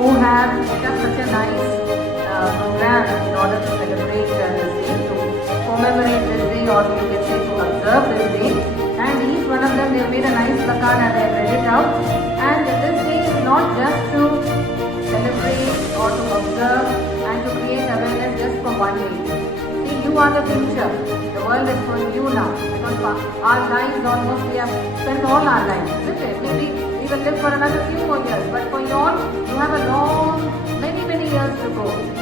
who have set up such a nice program in order to celebrate this day, to commemorate this day, or you can say to observe this day. And each one of them, they have made a nice placard and they have read it out. And this day is not just to celebrate or to observe and to create awareness just for one day. See, you are the future. The world is for you now. Because our lives, almost we have spent all our lives, isn't it? Maybe we will live for another few more years. But for you all, you have a long, many years to go.